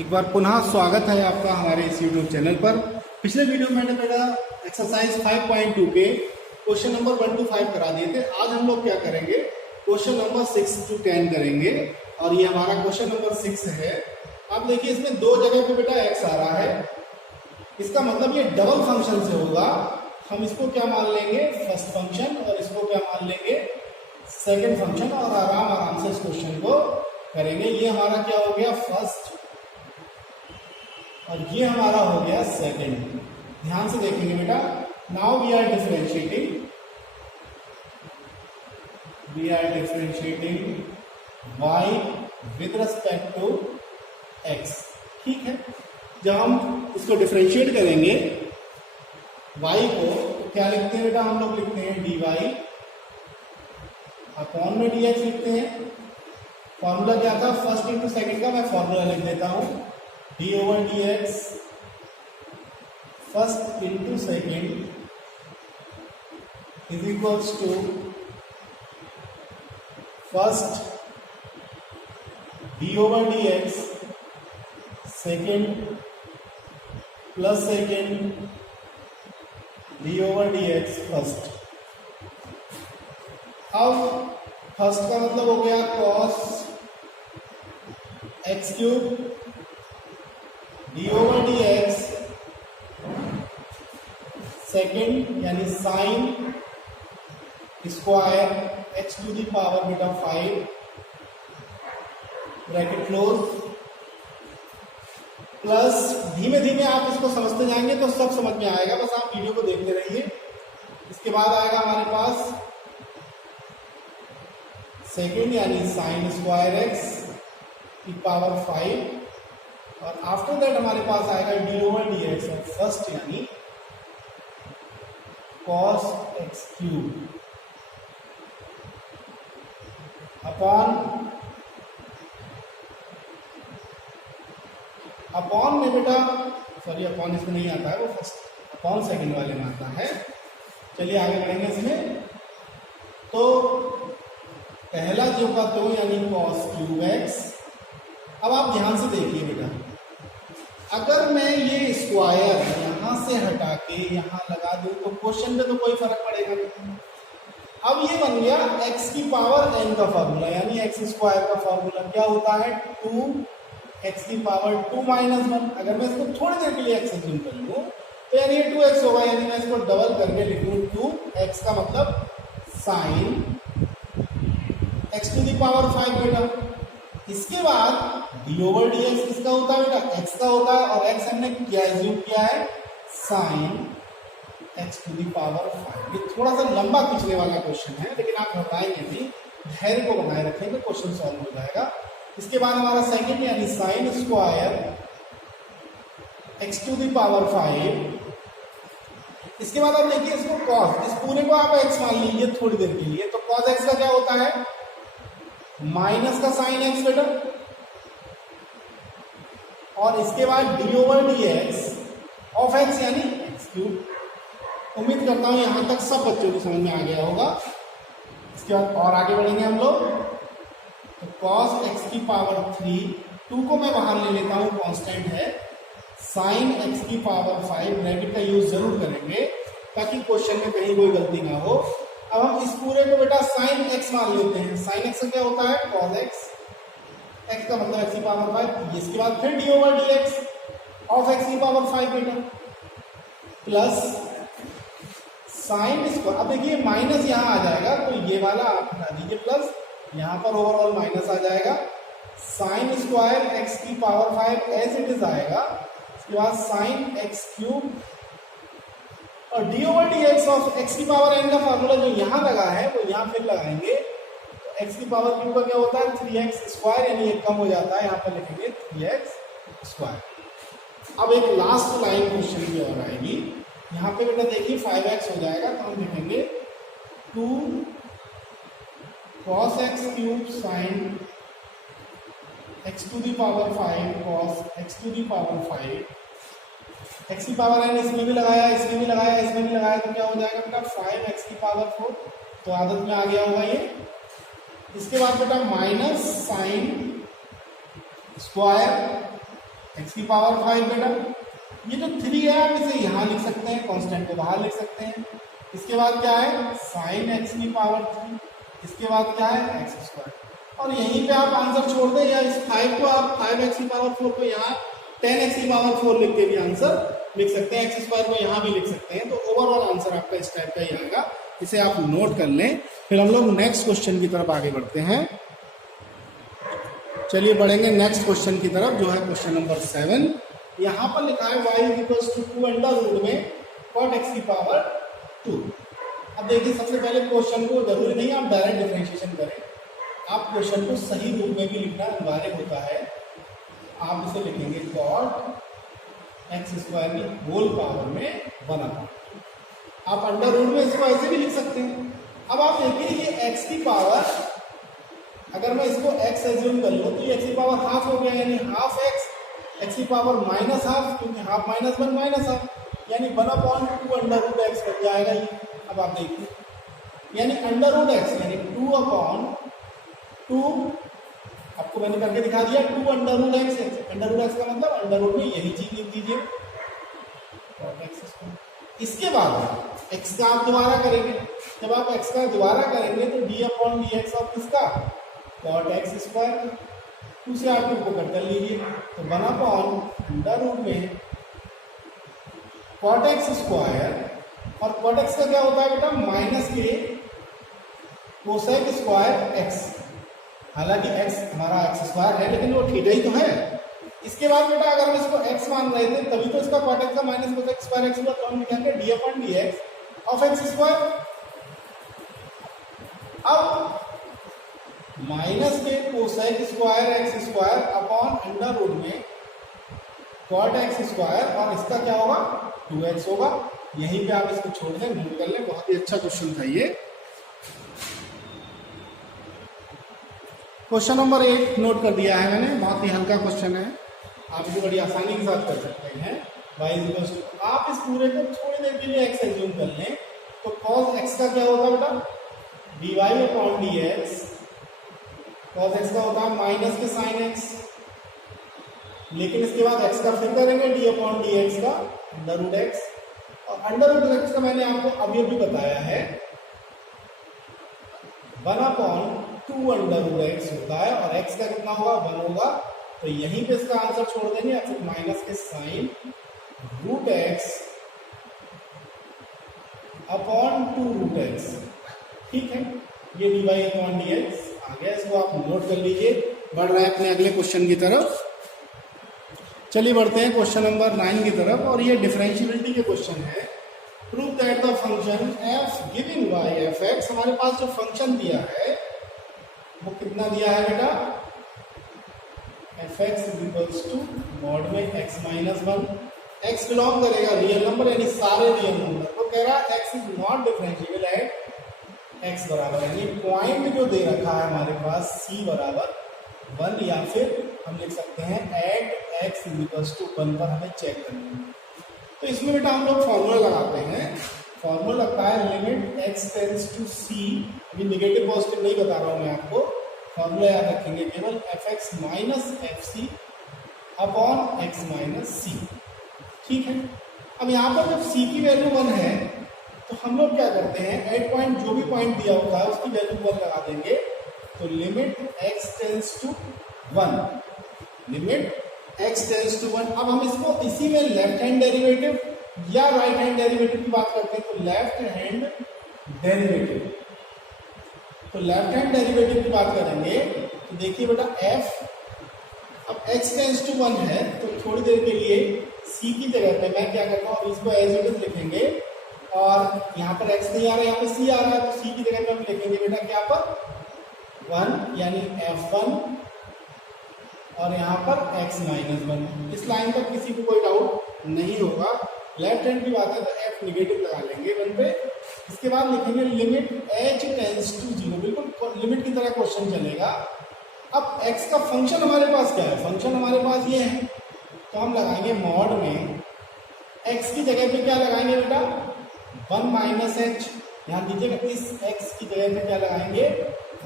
एक बार पुनः स्वागत है आपका हमारे इस YouTube चैनल पर। पिछले वीडियो में मैंने मेरा एक्सरसाइज 5.2 के क्वेश्चन नंबर 1 to 5 करा दिए थे। आज हम लोग क्या करेंगे, क्वेश्चन नंबर 6 to 10 करेंगे और ये हमारा क्वेश्चन नंबर 6 है। आप देखिए इसमें दो जगह पे बेटा x आ रहा है, इसका मतलब ये डबल फंक्शन से होगा। हम इसको क्या मान लेंगे, फर्स्ट फंक्शन, और इसको क्या मान लेंगे, सेकेंड फंक्शन, और आराम से इस क्वेश्चन को करेंगे। ये हमारा क्या हो गया, फर्स्ट, और ये हमारा हो गया सेकेंड। ध्यान से देखेंगे बेटा। Now we are differentiating y with respect to x। ठीक है, जब हम इसको डिफरेंशिएट करेंगे y को, तो क्या लिखते हैं बेटा, हम लोग लिखते हैं dy अपॉन में dx लिखते हैं। फॉर्मूला क्या था, फर्स्ट इंटू सेकेंड का मैं फॉर्मूला लिख देता हूं, d over dx first into second is equals to first d over dx second plus second d over dx first. अब फर्स्ट का मतलब हो गया cos x cube d over dx second यानी sine square x to the power बेटा 5 bracket close, plus धीमे धीमे आप इसको समझते जाएंगे तो सब समझ में आएगा, बस आप वीडियो को देखते रहिए। इसके बाद आएगा हमारे पास सेकेंड यानी साइन स्क्वायर x की पावर 5, और आफ्टर दैट हमारे पास आएगा d over dx और फर्स्ट यानी cos x क्यूब अपॉन में बेटा, सॉरी अपॉन इसमें नहीं आता है, वो फर्स्ट अपॉन सेकंड वाले में आता है। चलिए आगे बढ़ेंगे इसमें। तो पहला जो का तो यानी cos क्यूब x। अब आप ध्यान से देखिए बेटा, अगर मैं ये स्क्वायर यहां से हटा के यहां लगा दूं तो क्वेश्चन में तो कोई फर्क पड़ेगा नहीं। अब ये बन गया x की पावर n का फॉर्मूला, यानी x स्क्वायर का फॉर्मूला क्या होता है, 2x की पावर 2 माइनस 1। अगर मैं इसको थोड़ी देर के लिए x एज्यूम कर लूं तो यानी ये 2x होगा, यानी मैं इसको डबल करके लिख लूं 2x का मतलब sine x to the power 5 बेटा। इसके बाद d over dx किसका होता है बेटा, x का होता है, और x हमने क्या एज्यूम किया है, sine x to the power 5। ये थोड़ा सा लंबा खींचने वाला क्वेश्चन है, लेकिन आप घबराएंगे नहीं, धैर्य को बनाए रखेंगे तो क्वेश्चन सॉल्व हो जाएगा। इसके बाद हमारा सेकेंड यानी sine square x to the power 5। इसके बाद आप देखिए इसको cos, इस पूरे को आप x मान लीजिए थोड़ी देर के लिए, तो cos x का क्या होता है, माइनस का साइन x बेटा, और इसके बाद d over dx of x यानी x क्यूब। उम्मीद करता हूं यहां तक सब बच्चों को समझ में आ गया होगा। इसके बाद और आगे बढ़ेंगे हम लोग। तो cos x की पावर 3, 2 को मैं बाहर ले लेता हूं, कांस्टेंट है, साइन x की पावर 5, ब्रैकेट का यूज जरूर करेंगे ताकि क्वेश्चन में कहीं कोई गलती ना हो। अब हम इस पूरे को बेटा साइन x मान लेते हैं। साइन x का क्या होता है, cos x, x का मतलब x की पावर 5। इसके बाद फिर d over dx of x की पावर 5 बेटा, प्लस साइन स्क्वायर। अब देखिए माइनस यहाँ आ जाएगा तो ये वाला आप हटा दीजिए, प्लस यहाँ पर ओवरऑल माइनस आ जाएगा। साइन स्क्वायर x की पावर 5 एज इट इज आएगा। इसके बाद साइन x क्यूब और d over dx of x की पावर n का फॉर्मूला जो यहाँ लगा है वो यहाँ फिर लगाएंगे। तो x की पावर क्यूब का क्या होता है, 3x स्क्वायर, यानी ये कम हो जाता है, यहाँ पर लिखेंगे 3x स्क्वायर। अब एक लास्ट लाइन क्वेश्चन की और आएगी। यहाँ पे बेटा देखिए 5x हो जाएगा, तो हम लिखेंगे 2 cos x cube sine x to the power 5 cos x to the power 5। x की पावर n इसमें भी लगाया, इसमें भी लगाया, इसमें भी लगाया, तो क्या हो जाएगा बेटा 5x की पावर 4। तो आदत में आ गया होगा ये। इसके बाद बेटा माइनस साइन स्क्वायर एक्स की पावर 5 बेटा। ये जो 3 है आप इसे यहाँ लिख सकते हैं, कांस्टेंट को बाहर लिख सकते हैं। इसके बाद क्या है साइन एक्स की पावर 3, इसके बाद क्या है एक्स स्क्वायर, और यहीं पे आप आंसर छोड़ दें, या इस 5 को आप 5x की पावर 4 को यहाँ 10x की पावर 4 लिख के भी आंसर लिख सकते हैं, एक्स स्क्वायर को यहाँ भी लिख सकते हैं। तो ओवरऑल आंसर आपका इस टाइप का ही आएगा, इसे आप नोट कर लें। फिर हम लोग नेक्स्ट क्वेश्चन की तरफ आगे बढ़ते हैं। चलिए बढ़ेंगे नेक्स्ट क्वेश्चन की तरफ, जो है क्वेश्चन नंबर 7। यहाँ पर लिखा है y equals to 2 under root में cot x की पावर 2। अब देखिए सबसे पहले क्वेश्चन को जरूरी नहीं आप डायरेक्ट डिफरेंशिएशन करें, आप क्वेश्चन को सही रूप में भी लिखना अनिवार्य होता है। आप इसे लिखेंगे cot x स्क्वायर की होल पावर में 1/2। आप अंडर रूट में इसको ऐसे भी लिख सकते हैं। अब आप देखिए ये x की पावर, अगर मैं इसको x एज्यूम कर लूँ तो ये x की पावर हाफ हो गया, यानी हाफ x की पावर माइनस हाफ, क्योंकि हाफ माइनस 1 माइनस हाफ, यानी 1/2 अंडर रूट एक्स बन जाएगा ये। अब आप देखिए यानी अंडर रूट एक्स यानी 2/2, आपको मैंने करके दिखा दिया 2 under root x. Under root x का मतलब अंडर रूट में यही चीज लिख दीजिए cot x। इसके बाद x का आप दोबारा करेंगे, जब आप x का दोबारा करेंगे तो d/dx ऑफ किसका cot x स्क्वायर, 2 से आप 2 को कट कर लीजिए तो 1/, अंडर रूट में cot x स्क्वायर, और cot x का क्या होता है बेटा माइनस के कोसेक स्क्वायर x। हालांकि x हमारा x स्क्वायर है लेकिन वो थीटा ही तो है। इसके बाद बेटा अगर हम इसको x मान रहे थे तभी तो इसका cot x का माइनस कोसेक स्क्वायर x हुआ, तो हम लिखेंगे d/dx ऑफ x स्क्वायर। अब माइनस के cosec square x square upon under root में cot x स्क्वायर, और इसका क्या होगा 2x होगा। यहीं पे आप इसको छोड़ दें, नोट कर लें, बहुत ही अच्छा क्वेश्चन था ये। क्वेश्चन नंबर 8 नोट कर दिया है मैंने, बहुत ही हल्का क्वेश्चन है, आप इसे बड़ी आसानी के साथ कर सकते हैं। आप इस पूरे को थोड़ी देर के लिए x एज्यूम कर लें तो cos x का क्या होता है बेटा dy/dx, cos x का होता है माइनस के साइन x, लेकिन इसके बाद x का फिर करेंगे d/dx का अंडर रूट x, और अंडर रूट x का मैंने आपको अभी अभी बताया है 1/2 अंडर रूट x होता है, और x का कितना होगा 1 होगा, तो यहीं पे इसका आंसर छोड़ देंगे, या फिर माइनस के sine root x upon 2 root x। ठीक है, ये dy/dx आ गया, इसको आप नोट कर लीजिए। बढ़ रहे हैं अपने अगले क्वेश्चन की तरफ। चलिए बढ़ते हैं क्वेश्चन नंबर 9 की तरफ, और ये डिफरेंशिएबिलिटी के क्वेश्चन है। Prove that the function f given by fx, हमारे पास जो फंक्शन दिया है वो कितना दिया है बेटा fx इक्वल्स टू मॉड में x माइनस 1, x बिलोंग करेगा रियल नंबर यानी सारे रियल नंबर, तो कह रहा है x is not differentiable eight x बराबर, यानी पॉइंट जो दे रखा है हमारे पास c बराबर 1, या फिर हम लिख सकते हैं एट x इक्वल्स टू 1 पर हमें चेक करना है। तो इसमें बेटा हम लोग फॉर्मूला लगाते हैं, फॉर्मूला लगता है limit x tends to c, अभी निगेटिव पॉजिटिव नहीं बता रहा हूं मैं आपको, फॉर्मूला याद रखेंगे केवल fx minus fc upon x minus c। ठीक है, अब यहाँ पर जब c की वैल्यू 1 है तो हम लोग क्या करते हैं एट पॉइंट जो भी पॉइंट दिया होता है उसकी वैल्यू 1 लगा देंगे, तो limit x tends to 1, limit x tends to 1। अब हम इसको इसी में लेफ्ट हैंड डेरिवेटिव या राइट हैंड डेरिवेटिव की बात करते हैं, तो लेफ्ट हैंड डेरिवेटिव, तो लेफ्ट हैंड डेरिवेटिव की बात करेंगे तो देखिए बेटा f, अब x टेंड्स टू 1 है तो थोड़ी देर के लिए c की जगह पे मैं क्या करता हूँ इसको एज इट इज लिखेंगे, और यहाँ पर x नहीं आ रहा है यहाँ पे c आ रहा है, तो c की जगह पे हम लिखेंगे बेटा क्या पर 1 यानी f1, और यहाँ पर x माइनस 1। इस लाइन पर किसी को कोई डाउट नहीं होगा, लेफ्ट हैंड की बात है तो f निगेटिव लगा लेंगे 1 पे। इसके बाद लिखेंगे लिमिट h टेंड्स टू 0, बिल्कुल लिमिट की तरह क्वेश्चन चलेगा। अब x का फंक्शन हमारे पास क्या है, फंक्शन हमारे पास ये है, तो हम लगाएंगे मॉड में x की जगह पे क्या लगाएंगे बेटा 1 माइनस h, ध्यान दीजिएगा इस x की जगह पे क्या लगाएंगे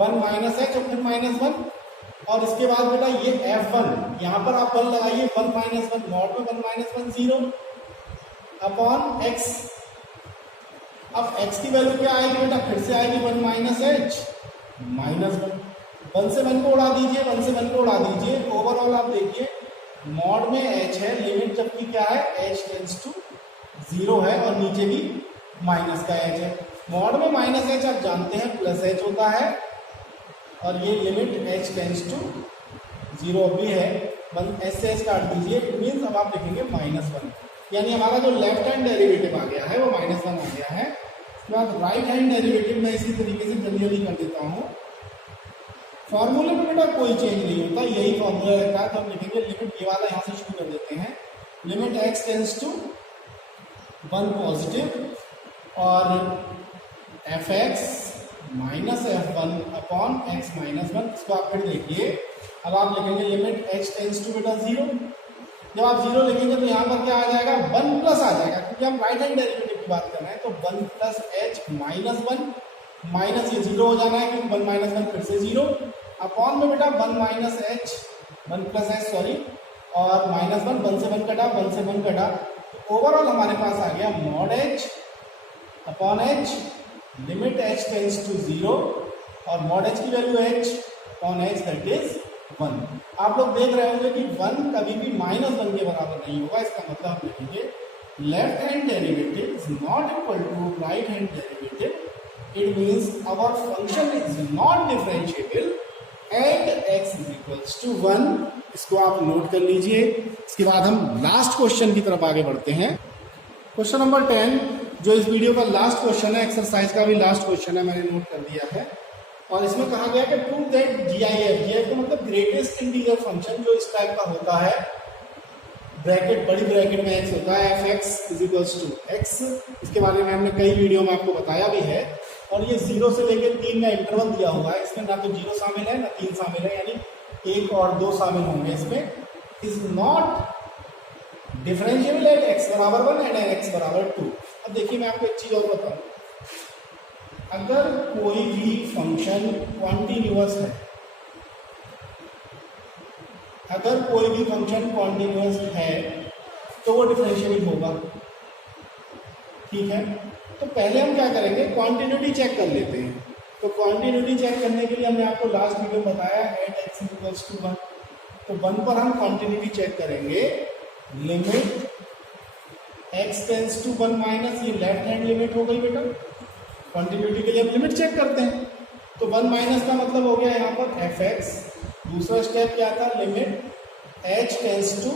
1 माइनस h और फिर माइनस 1, और इसके बाद बेटा ये F1, यहाँ पर आप 1 लगाइए, 1 माइनस 1, मॉड में 1 माइनस 1 0 अपॉन x। अब x की वैल्यू क्या आएगी बेटा, फिर से आएगी 1 माइनस h माइनस 1 से 1 को उड़ा दीजिए, 1 से 1 को उड़ा दीजिए। ओवरऑल आप देखिए मॉड में h है, लिमिट जबकि क्या है h टेंस टू 0 है और नीचे भी माइनस का h है। मॉड में माइनस h आप जानते हैं प्लस h होता है और ये लिमिट h टेंस टू 0 भी है। s से h काट दीजिए, इट मीन्स अब आप लिखेंगे माइनस 1, यानी हमारा जो लेफ्ट हैंड डेरिवेटिव आ गया है वो माइनस 1 आ गया है। उसके बाद राइट हैंड डेरिवेटिव मैं इसी तरीके से जल्दी कर देता हूँ। फॉर्मूले में बेटा कोई चेंज नहीं होता, यही फॉर्मूला रहता है। तो हम लिखेंगे लिमिट, ये वाला यहाँ से शुरू कर देते हैं, limit x tends to 1 positive और fx minus f1 upon x minus 1। इसको आप फिर देखिए, अब आप लिखेंगे लिमिट h टेंस टू बेटा 0। जब आप 0 लिखेंगे तो यहाँ पर क्या आ जाएगा, 1 प्लस आ जाएगा, क्योंकि हम राइट हैंड डेरिवेटिव की बात कर रहे हैं। तो 1 प्लस h माइनस 1, माइनस ये 0 हो जाना है क्योंकि 1 माइनस 1 फिर से 0 अपॉन में बेटा 1 minus h 1 plus h sorry, और माइनस 1 से 1 कटा, 1 से 1 कटा, तो ओवरऑल हमारे पास आ गया mod h upon h, limit h tends to 0 और मॉड h की value h upon h that is 1। आप लोग देख रहे होंगे कि 1 कभी भी माइनस 1 के बराबर नहीं होगा। इसका मतलब हम लिखेंगे left hand derivative is not equal to right hand derivative. It means our function is not differentiable at x is equals to 1। इसको आप नोट कर लीजिए। इसके बाद हम लास्ट क्वेश्चन की तरफ आगे बढ़ते हैं। क्वेश्चन नंबर 10 जो इस वीडियो का लास्ट क्वेश्चन है, एक्सरसाइज का भी लास्ट क्वेश्चन है, मैंने नोट कर दिया है। और इसमें कहा गया कि प्रूव दैट GIF का मतलब ग्रेटेस्ट इंटीजर फंक्शन जो इस टाइप का होता है, ब्रैकेट बड़ी ब्रैकेट में x होता है, fx is equals to x। इसके बारे में हमने कई वीडियो में आपको बताया भी है। और ये 0 से लेकर 3 का इंटरवल दिया हुआ है, इसमें ना तो 0 शामिल है ना 3 शामिल है, यानी 1 और 2 शामिल होंगे इसमें। Is not differentiable eight x बराबर 1 एंड x बराबर 2। अब देखिए मैं आपको एक चीज और बताऊं, अगर कोई भी फंक्शन कॉन्टिन्यूअस है, अगर कोई भी फंक्शन कॉन्टिन्यूअस है तो वो डिफरेंशिएबल होगा, ठीक है। तो पहले हम क्या करेंगे, क्वांटिन्यूटी चेक कर लेते हैं। तो क्वांटिन्यूटी चेक करने के लिए हमने आपको लास्ट वीडियो में बताया एट x इक्वल्स टू 1। तो 1 पर हम क्वांटिन्यूटी चेक करेंगे, limit x tends to 1 minus, ये लेफ्ट हैंड लिमिट हो गई बेटा। क्वांटिन्यूटी के लिए हम लिमिट चेक करते हैं। तो 1 माइनस का मतलब हो गया यहाँ पर fx। दूसरा स्टेप क्या था, लिमिट h टेंस टू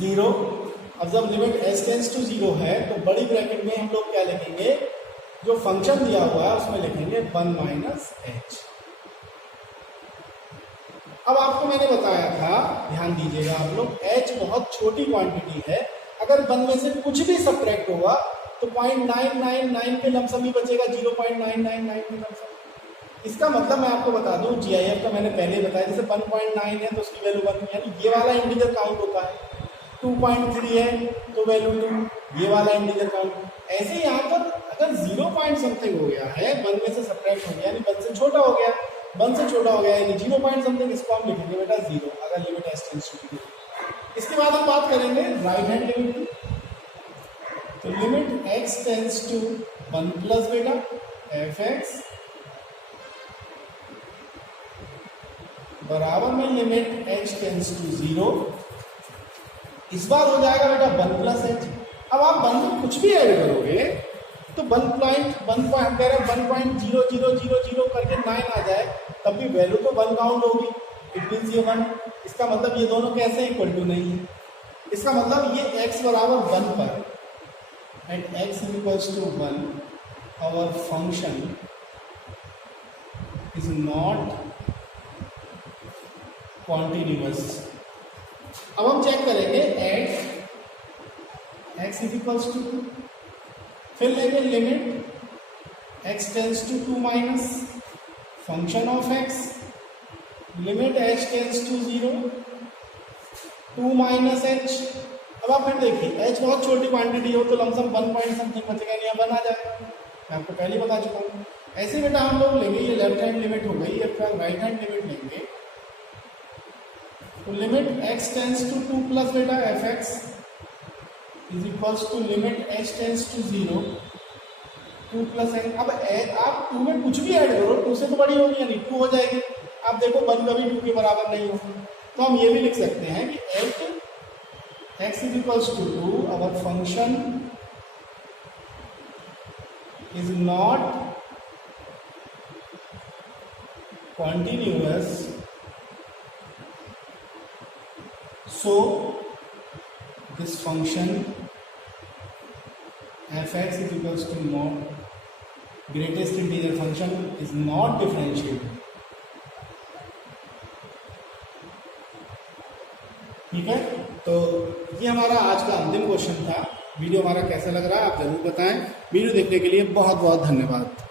0। अब जब लिमिट h टेंस टू 0 है तो बड़ी ब्रैकेट में हम लोग क्या लिखेंगे, जो फंक्शन दिया हुआ है उसमें लिखेंगे 1 माइनस h। अब आपको मैंने बताया था, ध्यान दीजिएगा आप लोग, h बहुत छोटी क्वांटिटी है। अगर 1 में से कुछ भी सब्ट्रैक्ट होगा तो 0.999 के लमसम ही बचेगा, 0.999 के लमसम। इसका मतलब मैं आपको बता दूं, GIF का मैंने पहले बताया, जैसे 1.9 है तो उसकी वैल्यू 1, यानी ये वाला इंटीजर काउंट होता है। 2.3 है तो वैल्यू 2, ये वाला इंटीजर काउंट। ऐसे यहाँ पर अगर 0 पॉइंट समथिंग हो गया है, 1 में से सब्ट्रैक्ट हो गया, यानी 1 से छोटा हो गया, 1 से छोटा हो गया, यानी 0 पॉइंट समथिंग, इसको हम लिखेंगे बेटा 0, अगर लिमिट h टेंड्स टू 0। इसके बाद हम बात करेंगे राइट हैंड लिमिट की। तो limit x tends to 1 plus बेटा fx बराबर में लिमिट h टेंड्स टू 0। इस बार हो जाएगा बेटा 1 प्लस h। अब आप 1 में कुछ भी ऐड करोगे तो 1.00000 करके 9 आ जाए, तब भी वैल्यू तो 1 काउंट होगी। इट मीन्स ये 1। इसका मतलब ये दोनों कैसे इक्वल टू नहीं है। इसका मतलब ये x बराबर 1 पर at x equals to 1 our function is not continuous. अब हम चेक करेंगे एट x इक्वल्स टू 2, फिर लेंगे limit x tends to 2 minus function of x, limit h tends to 0, 2 minus h। अब आप फिर देखिए h बहुत छोटी क्वांटिटी हो तो लमसम 1 पॉइंट समथिंग बचेगा, नहीं 1 आ जाएगा, मैं आपको पहले बता चुका हूँ। ऐसे बेटा हम लोग लेंगे, ये लेफ्ट हैंड लिमिट हो गई, अब राइट हैंड लिमिट लेंगे। तो limit x tends to 2 plus बेटा F X is equals to limit h tends to 0 2 plus n। अब आप 2 में कुछ भी ऐड करो, 2 से तो बड़ी होगी यानी 2 हो जाएगी। आप देखो 1 कभी 2 के बराबर नहीं होगा, तो हम ये भी लिख सकते हैं कि x is equals to 2, our function is not continuous, so this function f(x) is equals to not greatest integer function is not differentiable। ठीक है, तो ये हमारा आज का अंतिम क्वेश्चन था। वीडियो हमारा कैसा लग रहा है आप जरूर बताएं। वीडियो देखने के लिए बहुत बहुत धन्यवाद।